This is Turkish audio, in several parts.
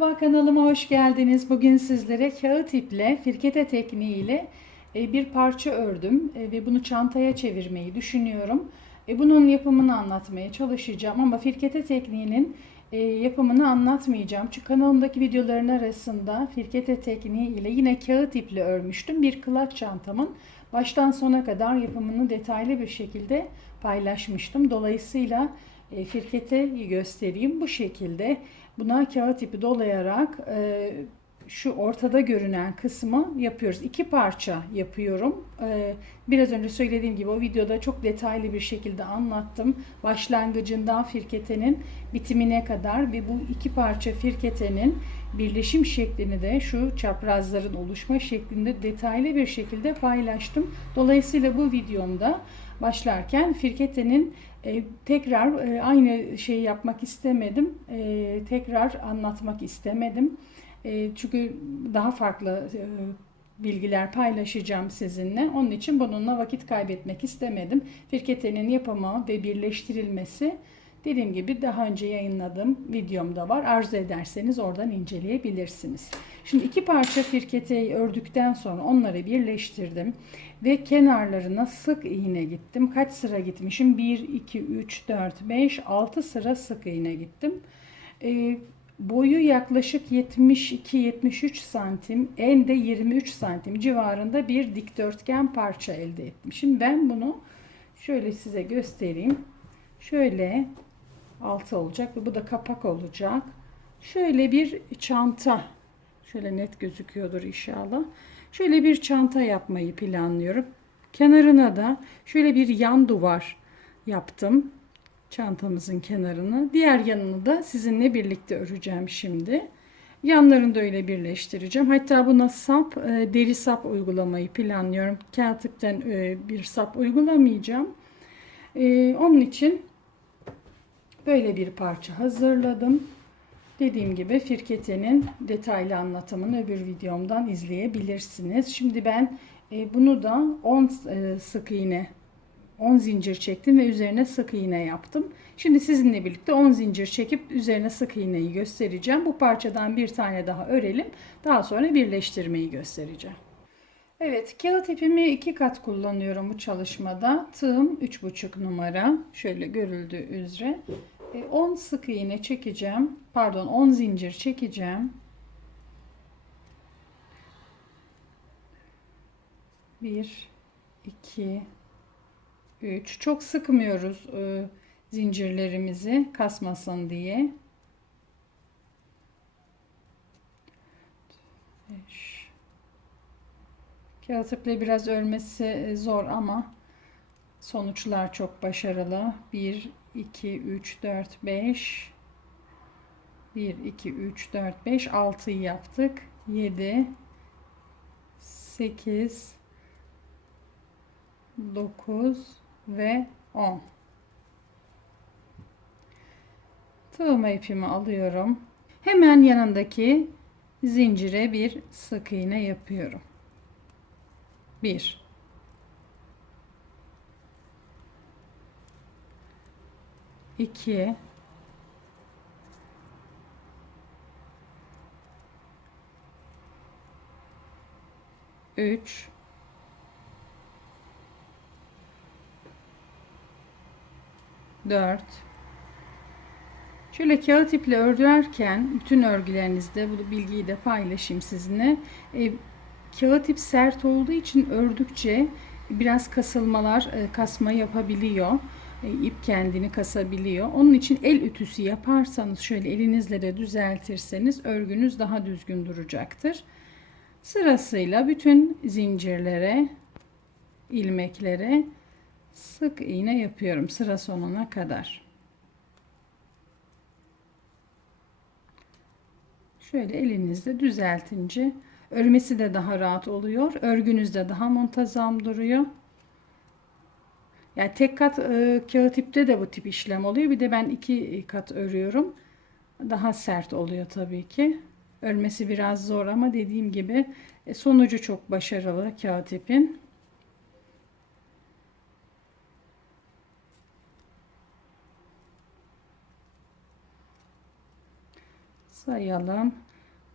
Merhaba kanalıma hoş geldiniz. Bugün sizlere kağıt iple firkete tekniği ile e, bir parça ördüm e, ve bunu çantaya çevirmeyi düşünüyorum. E, Bunun yapımını anlatmaya çalışacağım ama firkete tekniğinin yapımını anlatmayacağım. Çünkü kanalımdaki videoların arasında firkete tekniği ile yine kağıt iple örmüştüm. Bir kılaç çantamın baştan sona kadar yapımını detaylı bir şekilde paylaşmıştım. Dolayısıyla e, firketeyi göstereyim. Bu şekilde buna kağıt ipi dolayarak e, şu ortada görünen kısmı yapıyoruz. İki parça yapıyorum. E, biraz önce söylediğim gibi o videoda çok detaylı bir şekilde anlattım. Başlangıcından firketenin bitimine kadar ve bu iki parça firketenin birleşim şeklini de şu çaprazların oluşma şeklinde detaylı bir şekilde paylaştım. Dolayısıyla bu videomda başlarken firketenin e, tekrar e, aynı şeyi yapmak istemedim. E, tekrar anlatmak istemedim. E, çünkü daha farklı e, bilgiler paylaşacağım sizinle. Onun için bununla vakit kaybetmek istemedim. Firketenin yapımı ve birleştirilmesi dediğim gibi daha önce yayınladığım videomda var. Arzu ederseniz oradan inceleyebilirsiniz. Şimdi iki parça firketeyi ördükten sonra onları birleştirdim ve kenarlarına sık iğne gittim. Kaç sıra gitmişim? 1, 2, 3, 4, 5, 6 sıra sık iğne gittim. Ee, boyu yaklaşık 72-73 santim, en de 23 santim civarında bir dikdörtgen parça elde etmişim. Ben bunu şöyle size göstereyim. Şöyle altı olacak ve bu da kapak olacak. Şöyle bir çanta. Şöyle net gözüküyordur inşallah. Şöyle bir çanta yapmayı planlıyorum. Kenarına da şöyle bir yan duvar yaptım. Çantamızın kenarını. Diğer yanını da sizinle birlikte öreceğim şimdi. Yanlarını da öyle birleştireceğim. Hatta buna sap, e, deri sap uygulamayı planlıyorum. Kağıtıktan e, bir sap uygulamayacağım. E, onun için böyle bir parça hazırladım. Dediğim gibi firketenin detaylı anlatımını öbür videomdan izleyebilirsiniz. Şimdi ben bunu da 10 sık iğne 10 zincir çektim ve üzerine sık iğne yaptım. Şimdi sizinle birlikte 10 zincir çekip üzerine sık iğneyi göstereceğim. Bu parçadan bir tane daha örelim. Daha sonra birleştirmeyi göstereceğim. Evet kağıt ipimi iki kat kullanıyorum bu çalışmada. Tığım 3,5 numara. Şöyle görüldüğü üzere. 10 sık iğne çekeceğim. Pardon 10 zincir çekeceğim. 1 2 3 çok sıkmıyoruz e, zincirlerimizi kasmasın diye. 5 Kağıt iple biraz örmesi zor ama sonuçlar çok başarılı. 1 2 3 4 5 1 2 3 4 5 6 yaptık. 7 8 9 ve 10. Tığıma ipimi alıyorum. Hemen yanındaki zincire bir sık iğne yapıyorum. 1 2 3 4 Şöyle kağıt iple örerken bütün örgülerinizde bu bilgiyi de paylaşayım sizinle. E, kağıt ip sert olduğu için ördükçe biraz kasılmalar, e, kasma yapabiliyor. E, ip kendini kasabiliyor. Onun için el ütüsü yaparsanız şöyle elinizle de düzeltirseniz örgünüz daha düzgün duracaktır. Sırasıyla bütün zincirlere, ilmeklere sık iğne yapıyorum sıra sonuna kadar. Şöyle elinizde düzeltince örmesi de daha rahat oluyor. Örgünüz de daha muntazam duruyor. Yani tek kat e, kağıt ipte de bu tip işlem oluyor. Bir de ben iki kat örüyorum. Daha sert oluyor tabii ki. Örmesi biraz zor ama dediğim gibi e, sonucu çok başarılı kağıt ipin. sayalım.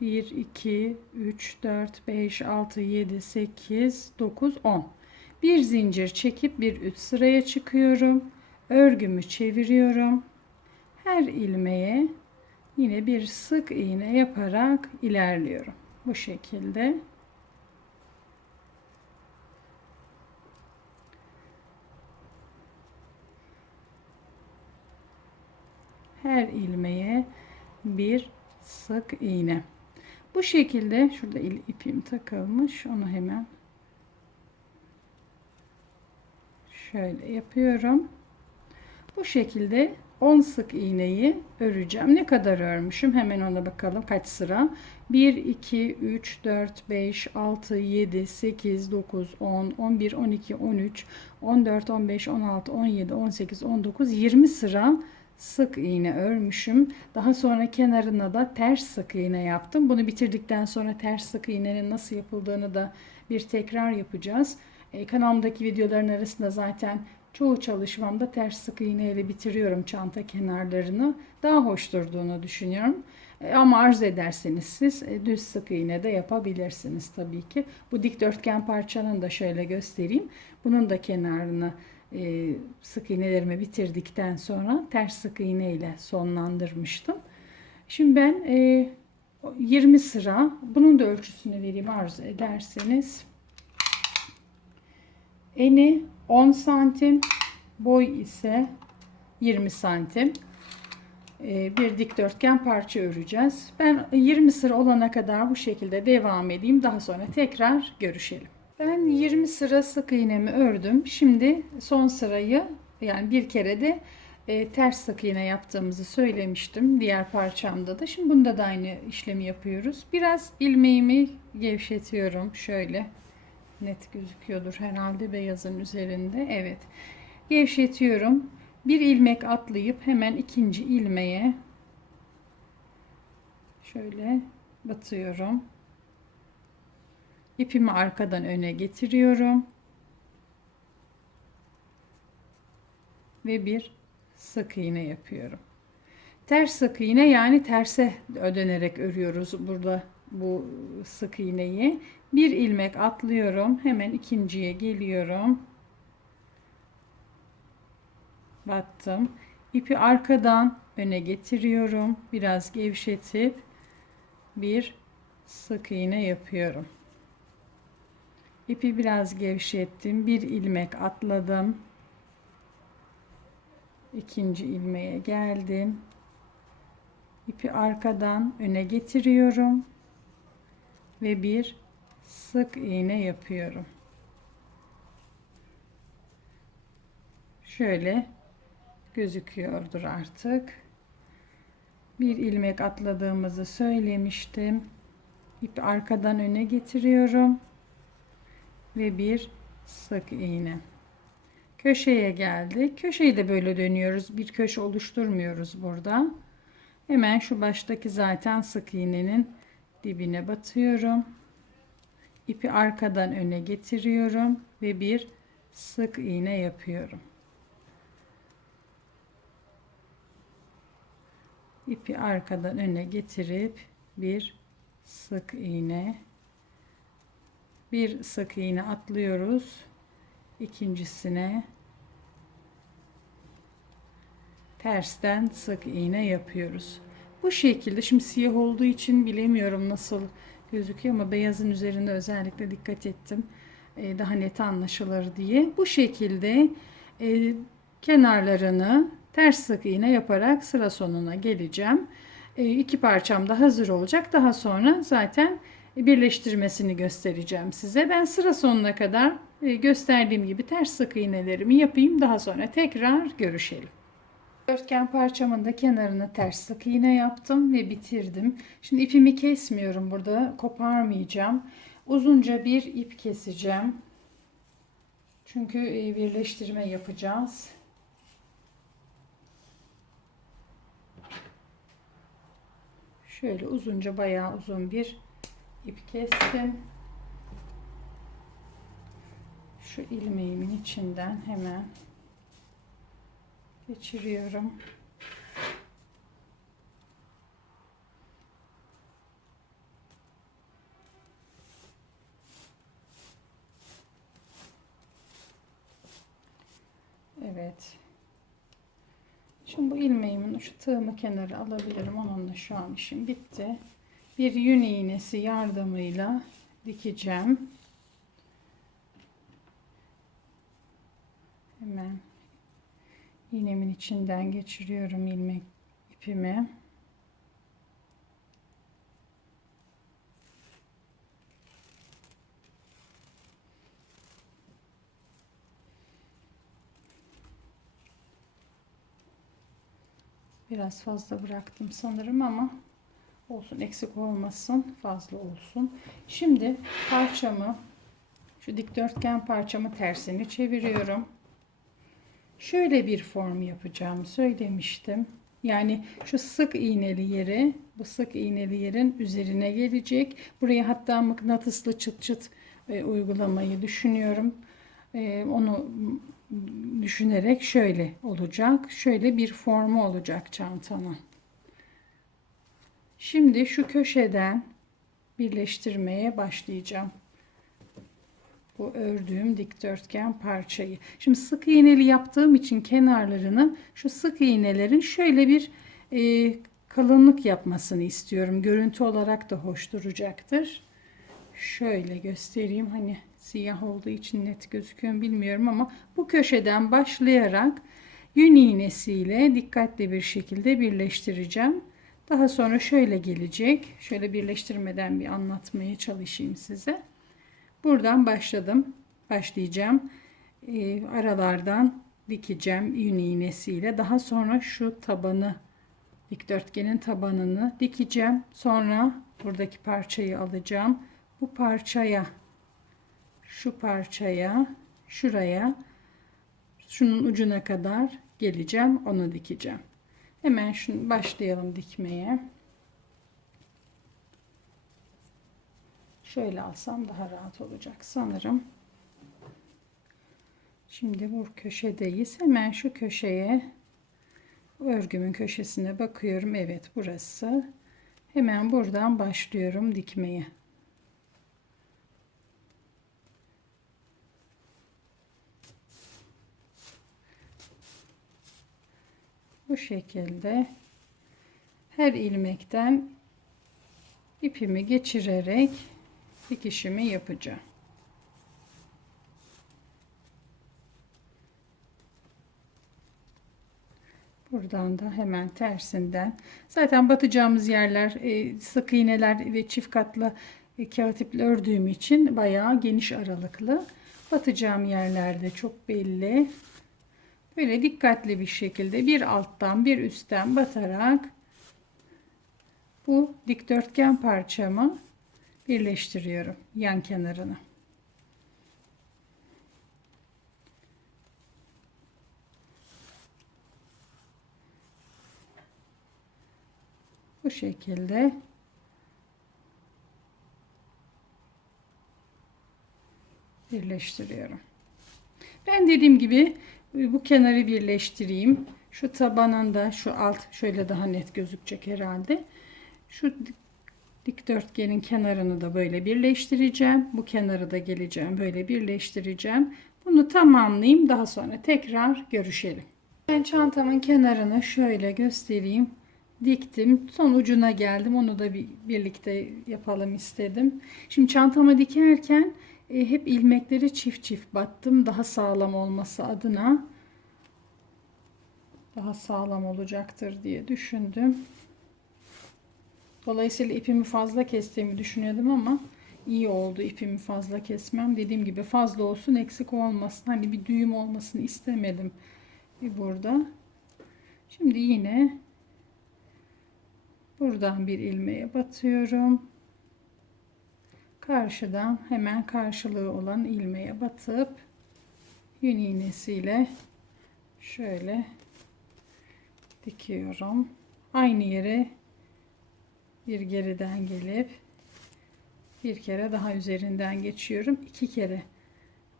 1, 2, 3, 4, 5, 6, 7, 8, 9, 10. Bir zincir çekip bir üst sıraya çıkıyorum. Örgümü çeviriyorum. Her ilmeğe yine bir sık iğne yaparak ilerliyorum. Bu şekilde. Her ilmeğe bir sık iğne. Bu şekilde şurada ipim takılmış. Onu hemen şöyle yapıyorum. Bu şekilde 10 sık iğneyi öreceğim. Ne kadar örmüşüm? Hemen ona bakalım. Kaç sıra? 1, 2, 3, 4, 5, 6, 7, 8, 9, 10, 11, 12, 13, 14, 15, 16, 17, 18, 19, 20 sıra sık iğne örmüşüm. Daha sonra kenarına da ters sık iğne yaptım. Bunu bitirdikten sonra ters sık iğnenin nasıl yapıldığını da bir tekrar yapacağız. E, kanalımdaki videoların arasında zaten çoğu çalışmamda ters sık iğne ile bitiriyorum çanta kenarlarını. Daha hoş durduğunu düşünüyorum. E, ama arz ederseniz siz e, düz sık iğne de yapabilirsiniz tabii ki. Bu dikdörtgen parçanın da şöyle göstereyim. Bunun da kenarını e, sık iğnelerimi bitirdikten sonra ters sık iğne ile sonlandırmıştım. Şimdi ben 20 sıra bunun da ölçüsünü vereyim arzu ederseniz. Eni 10 santim, boy ise 20 santim. Bir dikdörtgen parça öreceğiz. Ben 20 sıra olana kadar bu şekilde devam edeyim. Daha sonra tekrar görüşelim. Ben 20 sıra sık iğnemi ördüm. Şimdi son sırayı yani bir kere de e, ters sık iğne yaptığımızı söylemiştim diğer parçamda da. Şimdi bunda da aynı işlemi yapıyoruz. Biraz ilmeğimi gevşetiyorum şöyle. Net gözüküyordur herhalde beyazın üzerinde. Evet. Gevşetiyorum. Bir ilmek atlayıp hemen ikinci ilmeğe şöyle batıyorum. İpimi arkadan öne getiriyorum. Ve bir sık iğne yapıyorum. Ters sık iğne yani terse dönerek örüyoruz burada bu sık iğneyi. Bir ilmek atlıyorum. Hemen ikinciye geliyorum. Battım. İpi arkadan öne getiriyorum. Biraz gevşetip bir sık iğne yapıyorum. İpi biraz gevşettim. Bir ilmek atladım. İkinci ilmeğe geldim. İpi arkadan öne getiriyorum ve bir sık iğne yapıyorum. Şöyle gözüküyordur artık. Bir ilmek atladığımızı söylemiştim. İpi arkadan öne getiriyorum ve bir sık iğne. Köşeye geldik. Köşeyi de böyle dönüyoruz. Bir köşe oluşturmuyoruz burada. Hemen şu baştaki zaten sık iğnenin dibine batıyorum. İpi arkadan öne getiriyorum ve bir sık iğne yapıyorum. İpi arkadan öne getirip bir sık iğne bir sık iğne atlıyoruz ikincisine tersten sık iğne yapıyoruz bu şekilde şimdi siyah olduğu için bilemiyorum nasıl gözüküyor ama beyazın üzerinde özellikle dikkat ettim ee, daha net anlaşılır diye bu şekilde e, kenarlarını ters sık iğne yaparak sıra sonuna geleceğim e, iki parçam da hazır olacak daha sonra zaten birleştirmesini göstereceğim size. Ben sıra sonuna kadar e, gösterdiğim gibi ters sık iğnelerimi yapayım. Daha sonra tekrar görüşelim. Dörtgen parçamın da kenarına ters sık iğne yaptım ve bitirdim. Şimdi ipimi kesmiyorum burada. Koparmayacağım. Uzunca bir ip keseceğim. Çünkü e, birleştirme yapacağız. Şöyle uzunca bayağı uzun bir ip kestim. Şu ilmeğimin içinden hemen geçiriyorum. Evet. Şimdi bu ilmeğimin şu tığımı kenara alabilirim. Onunla şu an işim bitti. Bir yün iğnesi yardımıyla dikeceğim. Hemen iğnemin içinden geçiriyorum ilmek ipimi. Biraz fazla bıraktım sanırım ama olsun eksik olmasın fazla olsun. Şimdi parçamı şu dikdörtgen parçamı tersini çeviriyorum. Şöyle bir form yapacağımı söylemiştim. Yani şu sık iğneli yeri bu sık iğneli yerin üzerine gelecek. Buraya hatta mıknatıslı çıt çıt e, uygulamayı düşünüyorum. E, onu düşünerek şöyle olacak. Şöyle bir formu olacak çantanın. Şimdi şu köşeden birleştirmeye başlayacağım. Bu ördüğüm dikdörtgen parçayı. Şimdi sık iğneli yaptığım için kenarlarını şu sık iğnelerin şöyle bir e, kalınlık yapmasını istiyorum. Görüntü olarak da hoş duracaktır. Şöyle göstereyim. Hani siyah olduğu için net gözüküyor bilmiyorum ama bu köşeden başlayarak yün iğnesiyle dikkatli bir şekilde birleştireceğim. Daha sonra şöyle gelecek. Şöyle birleştirmeden bir anlatmaya çalışayım size. Buradan başladım. Başlayacağım. E, aralardan dikeceğim yün iğnesiyle. Daha sonra şu tabanı dikdörtgenin tabanını dikeceğim. Sonra buradaki parçayı alacağım. Bu parçaya şu parçaya şuraya şunun ucuna kadar geleceğim. Onu dikeceğim. Hemen şunu başlayalım dikmeye. Şöyle alsam daha rahat olacak sanırım. Şimdi bu köşedeyiz. Hemen şu köşeye örgümün köşesine bakıyorum. Evet burası. Hemen buradan başlıyorum dikmeye. Bu şekilde her ilmekten ipimi geçirerek dikişimi yapacağım. Buradan da hemen tersinden. Zaten batacağımız yerler e, sık iğneler ve çift katlı e, kağıt iple ördüğüm için bayağı geniş aralıklı. Batacağım yerlerde çok belli. Böyle dikkatli bir şekilde bir alttan bir üstten batarak bu dikdörtgen parçamı birleştiriyorum yan kenarını. Bu şekilde birleştiriyorum. Ben dediğim gibi bu kenarı birleştireyim. Şu tabanında şu alt şöyle daha net gözükecek herhalde. Şu dikdörtgenin kenarını da böyle birleştireceğim. Bu kenarı da geleceğim böyle birleştireceğim. Bunu tamamlayayım. Daha sonra tekrar görüşelim. Ben çantamın kenarını şöyle göstereyim. Diktim. Son ucuna geldim. Onu da bir, birlikte yapalım istedim. Şimdi çantama dikerken e, hep ilmekleri çift çift battım. Daha sağlam olması adına. Daha sağlam olacaktır diye düşündüm. Dolayısıyla ipimi fazla kestiğimi düşünüyordum ama iyi oldu ipimi fazla kesmem. Dediğim gibi fazla olsun eksik olmasın. Hani bir düğüm olmasını istemedim burada. Şimdi yine buradan bir ilmeğe batıyorum. Karşıdan hemen karşılığı olan ilmeğe batıp yün iğnesiyle şöyle dikiyorum. Aynı yere bir geriden gelip bir kere daha üzerinden geçiyorum. iki kere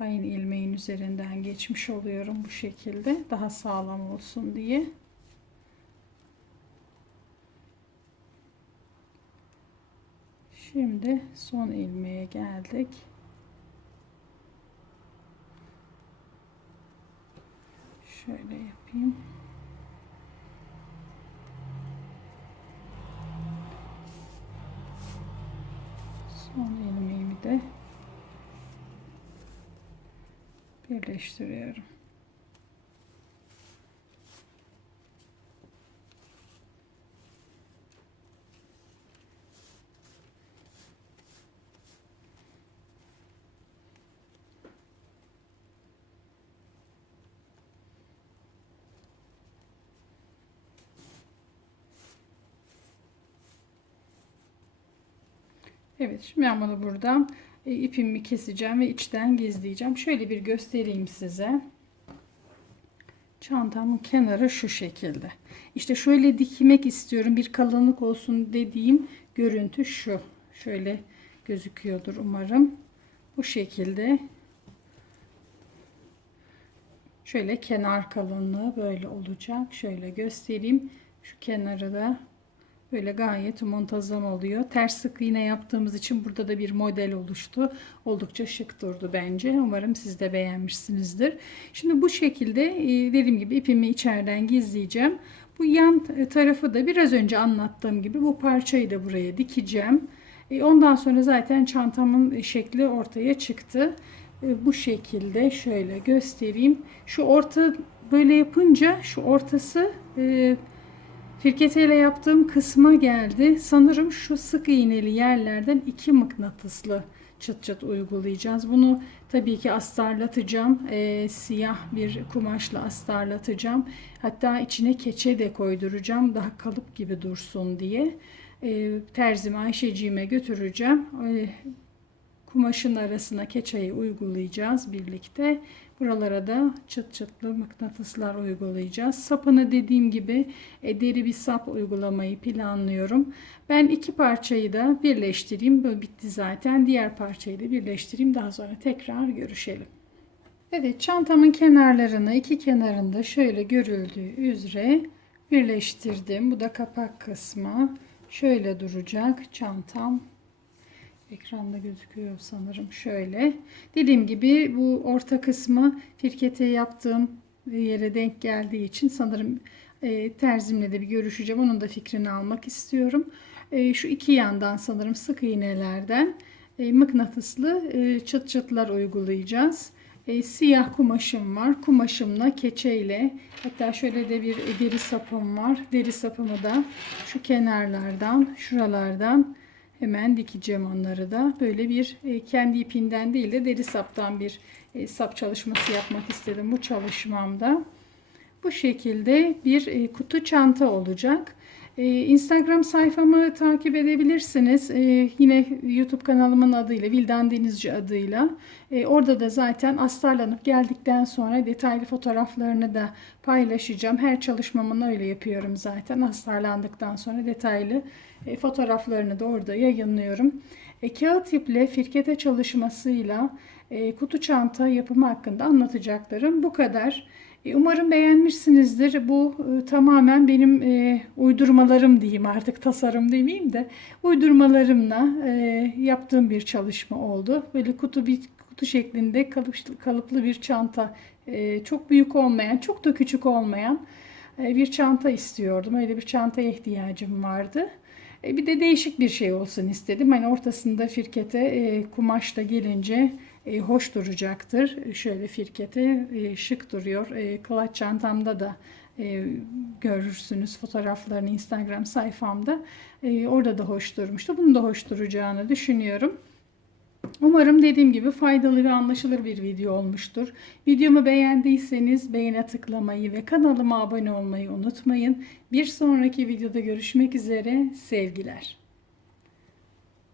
aynı ilmeğin üzerinden geçmiş oluyorum bu şekilde daha sağlam olsun diye. Şimdi son ilmeğe geldik. Şöyle yapayım. Son ilmeğimi de birleştiriyorum. Evet şimdi ben bunu buradan e, ipimi keseceğim ve içten gizleyeceğim. Şöyle bir göstereyim size. Çantamın kenarı şu şekilde. İşte şöyle dikmek istiyorum. Bir kalınlık olsun dediğim görüntü şu. Şöyle gözüküyordur umarım. Bu şekilde. Şöyle kenar kalınlığı böyle olacak. Şöyle göstereyim. Şu kenarı da Böyle gayet muntazam oluyor. Ters sık iğne yaptığımız için burada da bir model oluştu. Oldukça şık durdu bence. Umarım siz de beğenmişsinizdir. Şimdi bu şekilde e, dediğim gibi ipimi içeriden gizleyeceğim. Bu yan tarafı da biraz önce anlattığım gibi bu parçayı da buraya dikeceğim. E, ondan sonra zaten çantamın şekli ortaya çıktı. E, bu şekilde şöyle göstereyim. Şu orta böyle yapınca şu ortası Firketeyle yaptığım kısma geldi. Sanırım şu sık iğneli yerlerden iki mıknatıslı çıt çıt uygulayacağız. Bunu tabii ki astarlatacağım. E, siyah bir kumaşla astarlatacağım. Hatta içine keçe de koyduracağım. Daha kalıp gibi dursun diye. E, terzime Ayşeciğime götüreceğim. E, kumaşın arasına keçeyi uygulayacağız birlikte. Buralara da çıt çıtlı mıknatıslar uygulayacağız. Sapını dediğim gibi e, deri bir sap uygulamayı planlıyorum. Ben iki parçayı da birleştireyim. Bu bitti zaten. Diğer parçayı da birleştireyim. Daha sonra tekrar görüşelim. Evet çantamın kenarlarını iki kenarında şöyle görüldüğü üzere birleştirdim. Bu da kapak kısmı. Şöyle duracak çantam Ekranda gözüküyor sanırım şöyle. Dediğim gibi bu orta kısmı firkete yaptığım yere denk geldiği için sanırım e, terzimle de bir görüşeceğim. Onun da fikrini almak istiyorum. E, şu iki yandan sanırım sık iğnelerden e, mıknatıslı e, çıt çıtlar uygulayacağız. E, siyah kumaşım var. Kumaşımla keçeyle hatta şöyle de bir deri sapım var. Deri sapımı da şu kenarlardan şuralardan Hemen dikeceğim onları da. Böyle bir e, kendi ipinden değil de deri saptan bir e, sap çalışması yapmak istedim bu çalışmamda. Bu şekilde bir e, kutu çanta olacak. Instagram sayfamı takip edebilirsiniz. Yine YouTube kanalımın adıyla Vildan Denizci adıyla. Orada da zaten astarlanıp geldikten sonra detaylı fotoğraflarını da paylaşacağım. Her çalışmamı öyle yapıyorum zaten. Astarlandıktan sonra detaylı e, fotoğraflarını da orada yayınlıyorum. E, kağıt iple firkete çalışmasıyla e, kutu çanta yapımı hakkında anlatacaklarım bu kadar. E, umarım beğenmişsinizdir. Bu e, tamamen benim e, uydurmalarım diyeyim artık tasarım demeyeyim de uydurmalarımla e, yaptığım bir çalışma oldu. Böyle kutu bir kutu şeklinde kalıplı, kalıplı bir çanta. E, çok büyük olmayan, çok da küçük olmayan e, bir çanta istiyordum. Öyle bir çantaya ihtiyacım vardı. E, bir de değişik bir şey olsun istedim. Hani ortasında firkete e, kumaş da gelince e, hoş duracaktır. Şöyle firkete e, şık duruyor. E, kılaç çantamda da e, görürsünüz fotoğraflarını Instagram sayfamda. E, orada da hoş durmuştu. Bunun da hoş duracağını düşünüyorum. Umarım dediğim gibi faydalı ve anlaşılır bir video olmuştur. Videomu beğendiyseniz beğene tıklamayı ve kanalıma abone olmayı unutmayın. Bir sonraki videoda görüşmek üzere. Sevgiler.